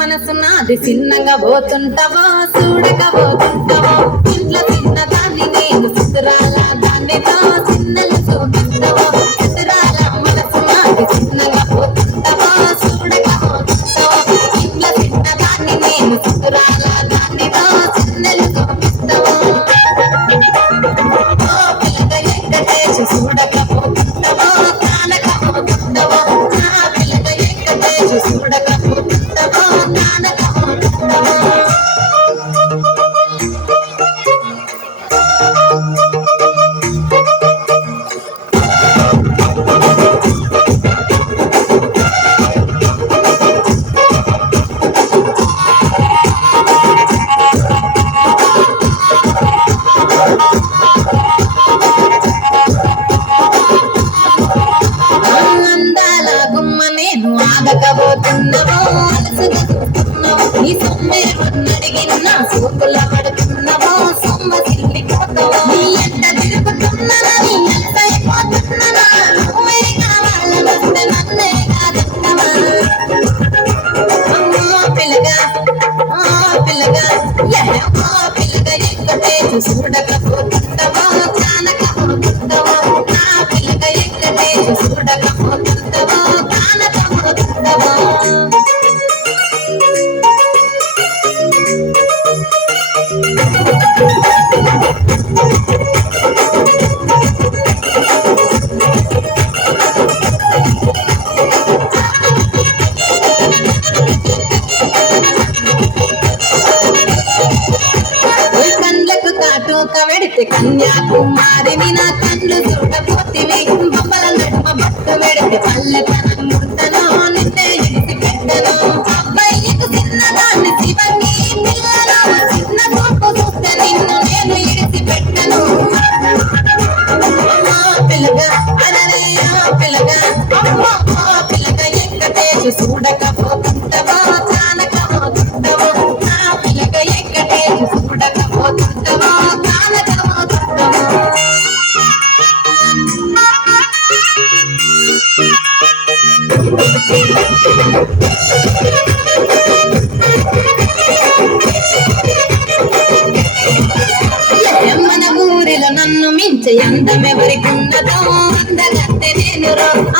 మనసు నాది చిన్నగా పోతుంటావో చూడక పోతుంటావో ఇంట్లో చిన్న దాన్ని నేను సుతురాల దాన్నితో చిన్నలు చూపిస్తావో సుతురాల మనసు నాది చిన్నగా పోతుంటావో చూడక పోతుంటావో ఇంట్లో చిన్న దాన్ని నేను సుతురాల దాన్నితో చిన్నలు చూపిస్తావో పిల్లగా ఎక్కడేసి చూడక పోతుంటావో కానక పోతుంటావో నా పిల్లగా ఎక్కడేసి చూడక పోతుంటావో కానక పోతుంటావో ఆగకపోతున్నావో అలసుగా చూస్తున్నావో నీ సొమ్మే అడిగినా సోకుల పడుతున్నావో సొమ్మ సిల్లిపోతావో నీ ఎంట తిరుగుతున్నానా నీ ఎంతైపోతున్నానా నువ్వే కావాలని వస్తే నన్నే కాదంటావా పిల్లగా పిల్లగా పిల్లగా ఎక్కడేసి చూడకపోతుంటావో కానకపోతుంటావో నా పిల్లగా ఎక్కడేసి చూడకపోతుంటావో కానకపోతుంటావో వెడితే కన్యాకుమారిని నా కళ్ళు చూడపోతివి బొమ్మల నడుమ బట్టు వెడితే పల్లె పనం ముట్టను నిన్నే ఇడిసి పెట్టను అబ్బాయికు చిన్నదాన్ని శివంగి పిల్లలు చిన్న చూపు చూస్తే నిన్ను నేను ఇడిసి పెట్టను పిల్లగా అరే పిల్లగా పిల్లగా ఎక్కటేసి చూడకపోతుంటావో కానకపోతుంటావో నా పిల్లగా ఎక్కటేసి చూడకపోతుంటావో మన ఊరిలో నన్ను మించే అందమెవరికున్నదో అందగంటే నేను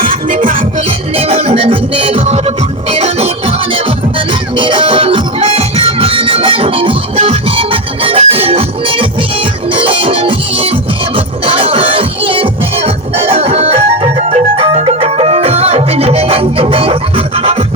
ఆస్తి పాత్రలన్నీ ఉన్న నిన్నే కోరుకుంటేరో నీతోనే వస్తానంటిరో నువ్వే నా మానవాన్ని నీతోనే బతకని నిలిచి ఉండలేను నీ ఎస్తే వస్తారో నీ ఎస్తే వస్తారో పిల్లగా ఎంకటేశ్వర